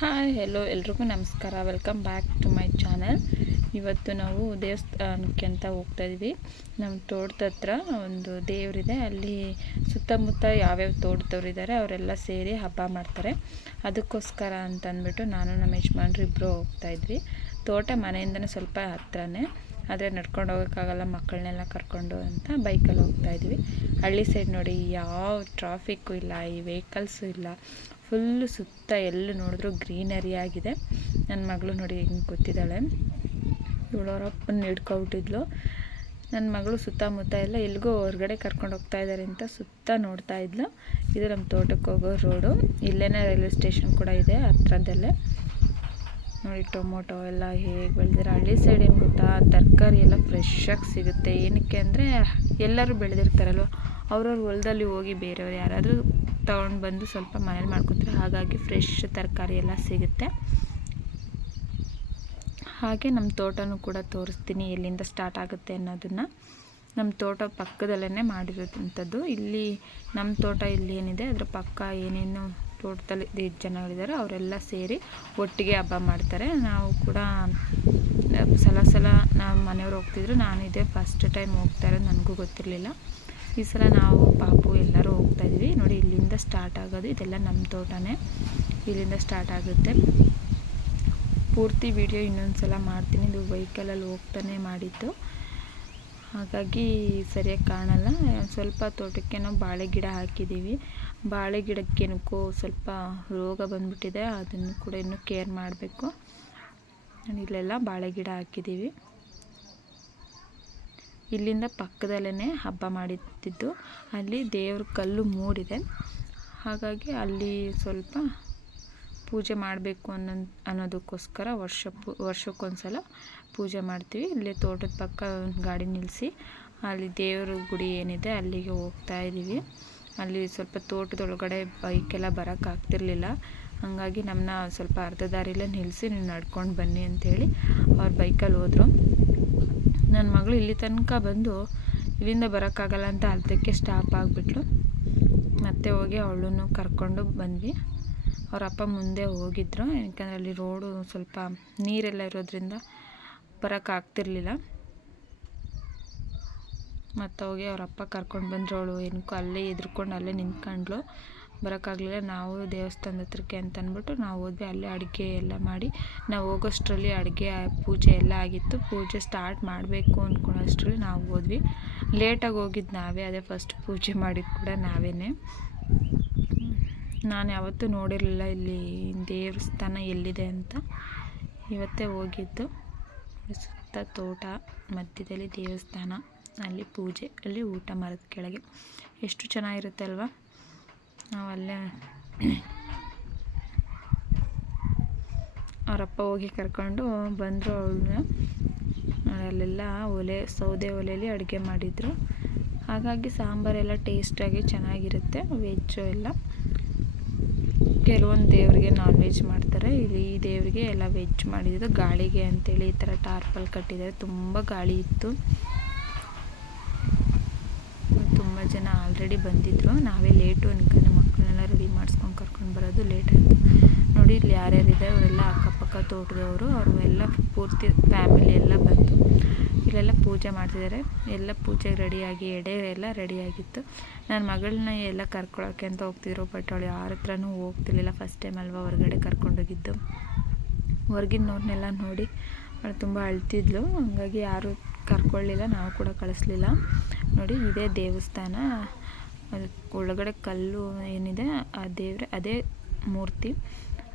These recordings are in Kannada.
ಹಾಯ್ ಹೆಲೋ ಎಲ್ರಿಗೂ ನಮಸ್ಕಾರ. Welcome back to my channel ಇವತ್ತು ನಾವು ದೇವಸ್ಥಾನಕ್ಕೆ ಅಂತ ಹೋಗ್ತಾ ಇದ್ವಿ. ನಮ್ಮ ತೋಟದ ಹತ್ರ ಒಂದು ದೇವರಿದೆ. ಅಲ್ಲಿ ಸುತ್ತಮುತ್ತ ಯಾವ್ಯಾವ ತೋಟದವ್ರು ಇದ್ದಾರೆ ಅವರೆಲ್ಲ ಸೇರಿ ಹಬ್ಬ ಮಾಡ್ತಾರೆ. ಅದಕ್ಕೋಸ್ಕರ ಅಂತಂದ್ಬಿಟ್ಟು ನಾನು ನಮ್ಮ ಯಜಮಾನ್ರು ಇಬ್ಬರು ಹೋಗ್ತಾ ಇದ್ವಿ. ತೋಟ ಮನೆಯಿಂದನೇ ಸ್ವಲ್ಪ ಹತ್ರನೇ. ಆದರೆ ನಡ್ಕೊಂಡು ಹೋಗೋಕ್ಕಾಗಲ್ಲ, ಮಕ್ಕಳನ್ನೆಲ್ಲ ಕರ್ಕೊಂಡು ಅಂತ ಬೈಕಲ್ಲಿ ಹೋಗ್ತಾ ಇದ್ವಿ. ಹಳ್ಳಿ ಸೈಡ್ ನೋಡಿ ಯಾವ ಟ್ರಾಫಿಕ್ಕು ಇಲ್ಲ, ಈ ವೆಹಿಕಲ್ಸು ಇಲ್ಲ. ಫುಲ್ಲು ಸುತ್ತ ಎಲ್ಲಿ ನೋಡಿದ್ರು ಗ್ರೀನರಿ ಆಗಿದೆ. ನನ್ನ ಮಗಳು ನೋಡಿ ಹೆಂಗೆ ಕೂತಿದ್ದಾಳೆ. ಇವಳು ಅಪ್ಪನ ಹಿಡ್ಕೊಬಿಟ್ಟಿದ್ಲು. ನನ್ನ ಮಗಳು ಸುತ್ತಮುತ್ತ ಎಲ್ಲ ಎಲ್ಲಿಗೋ ಹೊರಗಡೆ ಕರ್ಕೊಂಡು ಹೋಗ್ತಾ ಇದ್ದಾರೆ ಅಂತ ಸುತ್ತ ನೋಡ್ತಾ ಇದ್ಲು. ಇದು ನಮ್ಮ ತೋಟಕ್ಕೆ ಹೋಗೋ ರೋಡು ಇಲ್ಲೇ ರೈಲ್ವೆ ಸ್ಟೇಷನ್ ಕೂಡ ಇದೆ ಹತ್ರದಲ್ಲೇ. ನೋಡಿ, ಟೊಮೊಟೊ ಎಲ್ಲ ಹೇಗೆ ಬೆಳೆದಿರೋ ಹಳ್ಳಿ ಸೈಡ್ ಏನು ಗೊತ್ತಾ? ತರಕಾರಿ ಎಲ್ಲ ಫ್ರೆಶ್ಶಾಗಿ ಸಿಗುತ್ತೆ. ಏನಕ್ಕೆ ಅಂದರೆ, ಎಲ್ಲರೂ ಬೆಳೆದಿರ್ತಾರಲ್ವ? ಅವ್ರವ್ರ ಹೊಲದಲ್ಲಿ ಹೋಗಿ ಬೇರೆಯವ್ರು ಯಾರಾದರೂ ತೊಗೊಂಡು ಬಂದು ಸ್ವಲ್ಪ ಮನೇಲಿ ಮಾಡ್ಕೊತಾರೆ ಹಾಗಾಗಿ ಫ್ರೆಶ್ ತರಕಾರಿ ಎಲ್ಲ ಸಿಗುತ್ತೆ. ಹಾಗೆ ನಮ್ಮ ತೋಟನೂ ಕೂಡ ತೋರಿಸ್ತೀನಿ ಎಲ್ಲಿಂದ ಸ್ಟಾರ್ಟ್ ಆಗುತ್ತೆ ಅನ್ನೋದನ್ನು. ನಮ್ಮ ತೋಟ ಪಕ್ಕದಲ್ಲೇ ಮಾಡಿರೋದಂಥದ್ದು. ಇಲ್ಲಿ ನಮ್ಮ ತೋಟ ಇಲ್ಲಿ ಏನಿದೆ, ಅದರ ಪಕ್ಕ ಏನೇನು ತೋಟದಲ್ಲಿ ಜನಗಳಿದ್ದಾರೆ ಅವರೆಲ್ಲ ಸೇರಿ ಒಟ್ಟಿಗೆ ಹಬ್ಬ ಮಾಡ್ತಾರೆ. ನಾವು ಕೂಡ ಸಲ ಸಲ ನಮ್ಮ ಮನೆಯವ್ರು ಹೋಗ್ತಿದ್ರು. ನಾನು ಇದೇ ಫಸ್ಟ್ ಟೈಮ್ ಹೋಗ್ತಾ ಇರೋದು, ನನಗೂ ಗೊತ್ತಿರಲಿಲ್ಲ. ಈ ಸಲ ನಾವು ಪಾಪು ಎಲ್ಲರೂ ಹೋಗ್ತಾ ಇದ್ವಿ. ನೋಡಿ, ಇಲ್ಲಿಂದ ಸ್ಟಾರ್ಟ್ ಆಗೋದು, ಇದೆಲ್ಲ ನಮ್ಮ ತೋಟನೇ. ಇಲ್ಲಿಂದ ಸ್ಟಾರ್ಟ್ ಆಗುತ್ತೆ. ಪೂರ್ತಿ ವಿಡಿಯೋ ಇನ್ನೊಂದು ಸಲ ಮಾಡ್ತೀನಿ. ಇದು ವೆಹಿಕಲಲ್ಲಿ ಹೋಗ್ತಾನೆ ಮಾಡಿದ್ದು. ಹಾಗಾಗಿ ಸರಿಯಾಗಿ ಕಾಣಲ್ಲ. ಸ್ವಲ್ಪ ತೋಟಕ್ಕೆ ನಾವು ಬಾಳೆ ಗಿಡ ಹಾಕಿದ್ದೀವಿ. ಬಾಳೆ ಗಿಡಕ್ಕೇನಕ್ಕೋ ಸ್ವಲ್ಪ ರೋಗ ಬಂದ್ಬಿಟ್ಟಿದೆ. ಅದನ್ನು ಕೂಡ ಇನ್ನೂ ಕೇರ್ ಮಾಡಬೇಕು. ಇಲ್ಲೆಲ್ಲ ಬಾಳೆ ಗಿಡ ಹಾಕಿದ್ದೀವಿ. ಇಲ್ಲಿಂದ ಪಕ್ಕದಲ್ಲೇ ಹಬ್ಬ ಮಾಡಿದ್ದು. ಅಲ್ಲಿ ದೇವ್ರ ಕಲ್ಲು ಮೂಡಿದೆ. ಹಾಗಾಗಿ ಅಲ್ಲಿ ಸ್ವಲ್ಪ ಪೂಜೆ ಮಾಡಬೇಕು ಅನ್ನೋ, ಅನ್ನೋದಕ್ಕೋಸ್ಕರ ವರ್ಷ ವರ್ಷಕ್ಕೊಂದ್ಸಲ ಪೂಜೆ ಮಾಡ್ತೀವಿ. ಇಲ್ಲೇ ತೋಟದ ಪಕ್ಕ ಒಂದು ಗಾಡಿ ನಿಲ್ಲಿಸಿ ಅಲ್ಲಿ ದೇವರ ಗುಡಿ ಏನಿದೆ ಅಲ್ಲಿಗೆ ಹೋಗ್ತಾ ಇದ್ದೀವಿ. ಅಲ್ಲಿ ಸ್ವಲ್ಪ ತೋಟದೊಳಗಡೆ ಬೈಕೆಲ್ಲ ಬರೋಕ್ಕಾಗ್ತಿರ್ಲಿಲ್ಲ ಹಾಗಾಗಿ ನಮ್ಮನ್ನ ಸ್ವಲ್ಪ ಅರ್ಧ ದಾರಿಲೇ ನಿಲ್ಲಿಸಿ ನೀವು ನಡ್ಕೊಂಡು ಬನ್ನಿ ಅಂಥೇಳಿ ಅವ್ರು ಬೈಕಲ್ಲಿ ಹೋದರು. ನನ್ನ ಮಗಳು ಇಲ್ಲಿ ತನಕ ಬಂದು ಇಲ್ಲಿಂದ ಬರೋಕ್ಕಾಗಲ್ಲ ಅಂತ ಅರ್ಧಕ್ಕೆ ಸ್ಟಾಪ್ ಆಗಿಬಿಟ್ಲು. ಮತ್ತೆ ಹೋಗಿ ಅವಳನ್ನು ಕರ್ಕೊಂಡು ಬಂದ್ವಿ. ಅವ್ರ ಅಪ್ಪ ಮುಂದೆ ಹೋಗಿದ್ರು. ಯಾಕಂದರೆ ಅಲ್ಲಿ ರೋಡು ಸ್ವಲ್ಪ ನೀರೆಲ್ಲ ಇರೋದ್ರಿಂದ ಬರೋಕ್ಕಾಗ್ತಿರ್ಲಿಲ್ಲ ಮತ್ತು ಹೋಗಿ ಅವ್ರ ಅಪ್ಪ ಕರ್ಕೊಂಡು ಬಂದರು. ಅವಳು ಏನಕ್ಕೂ ಅಲ್ಲೇ ಎದ್ರುಕೊಂಡು ಅಲ್ಲೇ ನಿಂತ್ಕೊಂಡ್ಳು. ಬರೋಕ್ಕಾಗಲಿಲ್ಲ ನಾವು ದೇವಸ್ಥಾನದ ಹತ್ರಕ್ಕೆ ಅಂತ ಅಂದ್ಬಿಟ್ಟು ನಾವು ಹೋದ್ವಿ. ಅಲ್ಲೇ ಅಡುಗೆ ಎಲ್ಲ ಮಾಡಿ ನಾವು ಹೋಗೋಷ್ಟರಲ್ಲಿ ಅಡುಗೆ, ಪೂಜೆ ಎಲ್ಲ ಆಗಿತ್ತು. ಪೂಜೆ ಸ್ಟಾರ್ಟ್ ಮಾಡಬೇಕು ಅಂದ್ಕೊಳ್ಳೋಷ್ಟರಲ್ಲಿ ನಾವು ಹೋದ್ವಿ. ಲೇಟಾಗಿ ಹೋಗಿದ್ದು ನಾವೇ. ಅದೇ ಫಸ್ಟ್ ಪೂಜೆ ಮಾಡಿದ್ದು ಕೂಡ ನಾವೇ ನಾನು ಯಾವತ್ತೂ ನೋಡಿರಲಿಲ್ಲ ಇಲ್ಲಿ ದೇವಸ್ಥಾನ ಎಲ್ಲಿದೆ ಅಂತ. ಇವತ್ತೇ ಹೋಗಿದ್ದು. ಸುತ್ತ ತೋಟ, ಮಧ್ಯದಲ್ಲಿ ದೇವಸ್ಥಾನ, ಅಲ್ಲಿ ಪೂಜೆ, ಅಲ್ಲಿ ಊಟ ಮರದ ಕೆಳಗೆ. ಎಷ್ಟು ಚೆನ್ನಾಗಿರುತ್ತೆ ಅಲ್ವಾ? ನಾವು ಅಲ್ಲೇ ಅವರಪ್ಪ ಹೋಗಿ ಕರ್ಕೊಂಡು ಬಂದರು ಅವಳನ್ನ ಅಲ್ಲೆಲ್ಲ ಒಲೆ, ಸೌದೆ ಒಲೆಯಲ್ಲಿ ಅಡುಗೆ ಮಾಡಿದರು. ಹಾಗಾಗಿ ಸಾಂಬಾರೆಲ್ಲ ಟೇಸ್ಟಾಗಿ ಚೆನ್ನಾಗಿರುತ್ತೆ ವೆಜ್ಜು ಎಲ್ಲ. ಕೆಲವೊಂದು ದೇವರಿಗೆ ನಾನ್ ವೆಜ್ ಮಾಡ್ತಾರೆ. ಇಲ್ಲಿ ಈ ದೇವರಿಗೆ ಎಲ್ಲ ವೆಜ್ ಮಾಡಿದ್ದು ಗಾಳಿಗೆ ಅಂತೇಳಿ ಈ ಥರ ಟಾರ್ಪಲ್ ಕಟ್ಟಿದ್ದಾರೆ. ತುಂಬ ಗಾಳಿ ಇತ್ತು. ತುಂಬ ಜನ ಆಲ್ರೆಡಿ ಬಂದಿದ್ದರು ನಾವೇ ಲೇಟು ಅನ್ಕೊಂಡು ಮಕ್ಕಳನ್ನೆಲ್ಲ ರೆಡಿ ಮಾಡಿಸ್ಕೊಂಡು ಕರ್ಕೊಂಡು ಬರೋದು ಲೇಟ್ ಆಯಿತು. ನೋಡಿ ಇಲ್ಲಿ ಯಾರ್ಯಾರಿದೆ ಅವರೆಲ್ಲ ಅಕ್ಕಪಕ್ಕ ತೋಟದವರು, ಅವರು ಎಲ್ಲ ಪೂರ್ತಿ ಫ್ಯಾಮಿಲಿ ಎಲ್ಲ ಇಲ್ಲೆಲ್ಲ ಪೂಜೆ ಮಾಡ್ತಿದ್ದಾರೆ. ಎಲ್ಲ ಪೂಜೆಗೆ ರೆಡಿಯಾಗಿ ಎಡೆ ಎಲ್ಲ ರೆಡಿಯಾಗಿತ್ತು. ನನ್ನ ಮಗಳನ್ನ ಎಲ್ಲ ಕರ್ಕೊಳ್ಳೋಕೆ ಅಂತ ಹೋಗ್ತಿದ್ರು ಬಟ್ ಅವಳು ಯಾರ ಹತ್ರನೂ ಹೋಗ್ತಿರ್ಲಿಲ್ಲ. ಫಸ್ಟ್ ಟೈಮ್ ಅಲ್ವಾ ಹೊರಗಡೆ ಕರ್ಕೊಂಡೋಗಿದ್ದು. ಹೊರಗಿನವ್ರನ್ನೆಲ್ಲ ನೋಡಿ ಅವಳು ತುಂಬ ಅಳ್ತಿದ್ಲು. ಹಂಗಾಗಿ ಯಾರೂ ಕರ್ಕೊಳ್ಳಿಲ್ಲ ನಾವು ಕೂಡ ಕಳಿಸ್ಲಿಲ್ಲ. ನೋಡಿ, ಇದೇ ದೇವಸ್ಥಾನ. ಒಳಗಡೆ ಕಲ್ಲು ಏನಿದೆ, ಆ ದೇವ್ರೆ, ಅದೇ ಮೂರ್ತಿ.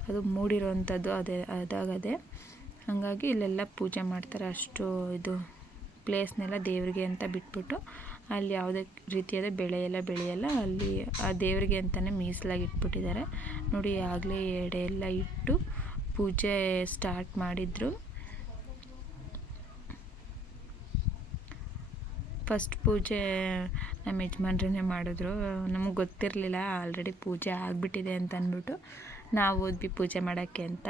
ಅದು ಮೂಡಿರೋವಂಥದ್ದು ಅದೇ, ಅದಾಗದೆ. ಹಾಗಾಗಿ ಇಲ್ಲೆಲ್ಲ ಪೂಜೆ ಮಾಡ್ತಾರೆ. ಅಷ್ಟು ಇದು ಪ್ಲೇಸ್ನೆಲ್ಲ ದೇವರಿಗೆ ಅಂತ ಬಿಟ್ಬಿಟ್ಟು ಅಲ್ಲಿ ಯಾವುದೇ ರೀತಿಯಾದ ಬೆಳೆ ಎಲ್ಲ ಬೆಳೆಯಲ್ಲ, ಅಲ್ಲಿ ಆ ದೇವರಿಗೆ ಅಂತಲೇ ಮೀಸಲಾಗಿ ಇಟ್ಬಿಟ್ಟಿದ್ದಾರೆ. ನೋಡಿ, ಆಗಲೇ ಎಡೆ ಎಲ್ಲ ಇಟ್ಟು ಪೂಜೆ ಸ್ಟಾರ್ಟ್ ಮಾಡಿದರು. ಫಸ್ಟ್ ಪೂಜೆ ನಮ್ಮ ಯಜಮಾನ್ರೇ ಮಾಡಿದ್ರು. ನಮಗೆ ಗೊತ್ತಿರಲಿಲ್ಲ ಆಲ್ರೆಡಿ ಪೂಜೆ ಆಗಿಬಿಟ್ಟಿದೆ ಅಂತ ಅಂದ್ಬಿಟ್ಟು ನಾವು ಹೋದ್ವಿ ಪೂಜೆ ಮಾಡೋಕ್ಕೆ ಅಂತ.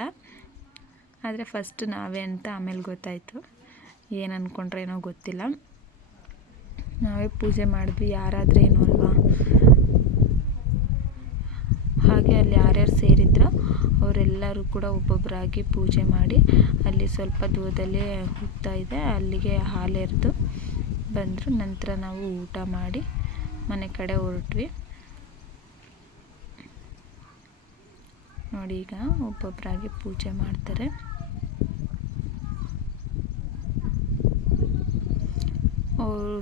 ಆದರೆ ಫಸ್ಟ್ ನಾವೇ ಅಂತ ಆಮೇಲೆ ಗೊತ್ತಾಯಿತು. ಏನು ಅಂದ್ಕೊಂಡ್ರೆ ಏನೋ ಗೊತ್ತಿಲ್ಲ. ನಾವೇ ಪೂಜೆ ಮಾಡಿದ್ವಿ, ಯಾರಾದರೆ ಏನೋ ಅಲ್ವಾ? ಹಾಗೆ ಅಲ್ಲಿ ಯಾರ್ಯಾರು ಸೇರಿದ್ರೋ ಅವರೆಲ್ಲರೂ ಕೂಡ ಒಬ್ಬೊಬ್ಬರಾಗಿ ಪೂಜೆ ಮಾಡಿ ಅಲ್ಲಿ ಸ್ವಲ್ಪ ದೂರದಲ್ಲಿ ಹೋಗ್ತಾ ಇದೆ, ಅಲ್ಲಿಗೆ ಹಾಲೆರೆದು ಬಂದರು. ನಂತರ ನಾವು ಊಟ ಮಾಡಿ ಮನೆ ಕಡೆ ಹೊರಟ್ವಿ. ನೋಡಿ ಈಗ ಒಬ್ಬೊಬ್ಬರಾಗಿ ಪೂಜೆ ಮಾಡ್ತಾರೆ. ಅವರು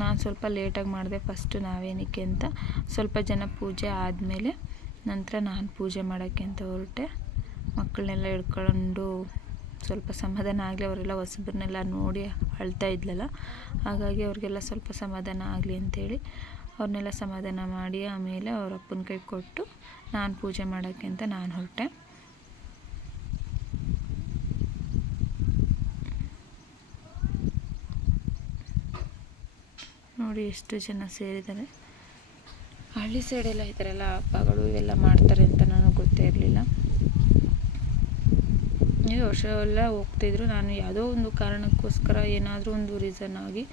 ನಾನು ಸ್ವಲ್ಪ ಲೇಟಾಗಿ ಮಾಡಿದೆ ಫಸ್ಟು ನಾವೇನಕ್ಕೆ ಅಂತ. ಸ್ವಲ್ಪ ಜನ ಪೂಜೆ ಆದಮೇಲೆ ನಂತರ ನಾನು ಪೂಜೆ ಮಾಡೋಕ್ಕೆ ಅಂತ ಹೊರಟೆ. ಮಕ್ಕಳನ್ನೆಲ್ಲ ಹಿಡ್ಕೊಂಡು ಸ್ವಲ್ಪ ಸಮಾಧಾನ ಆಗಲಿ, ಅವರೆಲ್ಲ ಹೊಸಬ್ರನ್ನೆಲ್ಲ ನೋಡಿ ಅಳ್ತಾ ಇದ್ಲಲ್ಲ, ಹಾಗಾಗಿ ಅವ್ರಿಗೆಲ್ಲ ಸ್ವಲ್ಪ ಸಮಾಧಾನ ಆಗಲಿ ಅಂತೇಳಿ ಅವ್ರನ್ನೆಲ್ಲ ಸಮಾಧಾನ ಮಾಡಿ ಆಮೇಲೆ ಅವ್ರ ಅಪ್ಪನ ಕೈ ಕೊಟ್ಟು ನಾನು ಪೂಜೆ ಮಾಡೋಕ್ಕೆ ಅಂತ ನಾನು ಹೊರಟೆ. ನೋಡಿ ಎಷ್ಟು ಜನ ಸೇರಿದ್ದಾರೆ. ಹಳ್ಳಿ ಸೈಡೆಲ್ಲ ಈ ಥರ ಎಲ್ಲ ಹಬ್ಬಗಳು ಇವೆಲ್ಲ ಮಾಡ್ತಾರೆ ಅಂತ ನನಗೆ ಗೊತ್ತೇ ಇರಲಿಲ್ಲ. ಈ ವರ್ಷ ಎಲ್ಲ ಹೋಗ್ತಿದ್ರು ನಾನು ಯಾವುದೋ ಒಂದು ಕಾರಣಕ್ಕೋಸ್ಕರ ಏನಾದರೂ ಒಂದು ರೀಸನ್ ಆಗಿ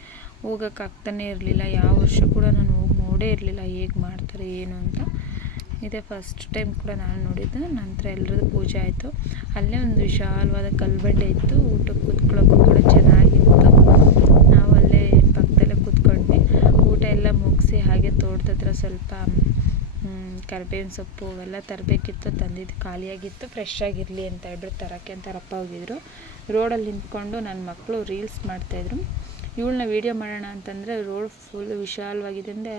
ಹೋಗೋಕ್ಕಾಗ್ತಾನೇ ಇರಲಿಲ್ಲ. ಯಾವ ವರ್ಷ ಕೂಡ ನಾನು ಹೋಗಿ ನೋಡೇ ಇರಲಿಲ್ಲ ಹೇಗೆ ಮಾಡ್ತಾರೆ, ಏನು ಅಂತ. ಇದೇ ಫಸ್ಟ್ ಟೈಮ್ ಕೂಡ ನಾನು ನೋಡಿದ್ದು. ನಂತರ ಎಲ್ಲರದ್ದು ಪೂಜೆ ಆಯಿತು. ಅಲ್ಲೇ ಒಂದು ವಿಶಾಲವಾದ ಕಲ್ಬಡ್ಡೆ ಇತ್ತು. ಊಟಕ್ಕೆ ಕೂತ್ಕೊಳ್ಳೋಕ್ಕೂ ಕೂಡ ಚೆನ್ನಾಗಿತ್ತು ನಾವು ಅಲ್ಲೇ ಪಕ್ಕದಲ್ಲೇ ಕೂತ್ಕೊಂಡ್ವಿ ಊಟ ಎಲ್ಲ ಮುಗಿಸಿ ಹಾಗೆ ತೋಟದ ಹತ್ರ ಸ್ವಲ್ಪ ಕರಿಬೇವಿನ ಸೊಪ್ಪು ಅವೆಲ್ಲ ತರಬೇಕಿತ್ತು, ತಂದಿದ್ದು ಖಾಲಿಯಾಗಿತ್ತು ಫ್ರೆಶ್ ಆಗಿರಲಿ ಅಂತ ಹೇಳ್ಬಿಟ್ಟು ತರೋಕ್ಕೆ ಅಂತ ರಪ್ಪ ಹೋಗಿದ್ರು. ರೋಡಲ್ಲಿ ನಿಂತ್ಕೊಂಡು ನನ್ನ ಮಕ್ಕಳು ರೀಲ್ಸ್ ಮಾಡ್ತಾಯಿದ್ರು. ಇವಳನ್ನ ವೀಡಿಯೋ ಮಾಡೋಣ ಅಂತಂದರೆ ರೋಡ್ ಫುಲ್ ವಿಶಾಲವಾಗಿದೆ ಅಂದರೆ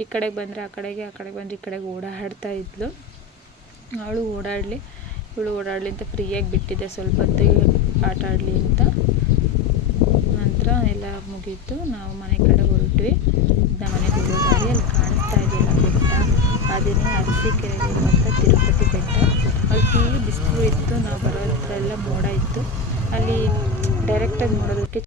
ಈ ಕಡೆಗೆ ಬಂದರೆ ಆ ಕಡೆಗೆ ಆ ಕಡೆಗೆ ಬಂದರೆ ಈ ಕಡೆಗೆ ಓಡಾಡ್ತಾ ಇದ್ಲು. ಅವಳು ಓಡಾಡಲಿ, ಇವಳು ಓಡಾಡಲಿ ಅಂತ ಫ್ರೀಯಾಗಿ ಬಿಟ್ಟಿದ್ದೆ ಸ್ವಲ್ಪ ಹೊತ್ತು ಆಟ ಆಡಲಿ ಅಂತ. ನಂತರ ಎಲ್ಲ ಮುಗೀತು. ನಾವು ಮನೆ ಕಡೆ ಹೊರಟ್ವಿ. ಮನೆಗೆ ಹೋಗೋದಾಗಿ ಅಲ್ಲಿ ಕಾಣಿಸ್ತಾ ಇದೆಯಲ್ಲ ಬೆಟ್ಟ. ಅದೇನೇ ಇರುವಂಥ ತಿರುಪತಿ ಬೆಟ್ಟ. ಅಲ್ಲಿ ಫುಲ್ ಬಿಸಿಲು ಇತ್ತು. ನಾವು ಬರೋ ಹತ್ರ ಎಲ್ಲ ಮೋಡ ಇತ್ತು. ಅಲ್ಲಿ ಡೈರೆಕ್ಟಾಗಿ ನೋಡೋದಕ್ಕೆ